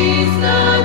Jesus.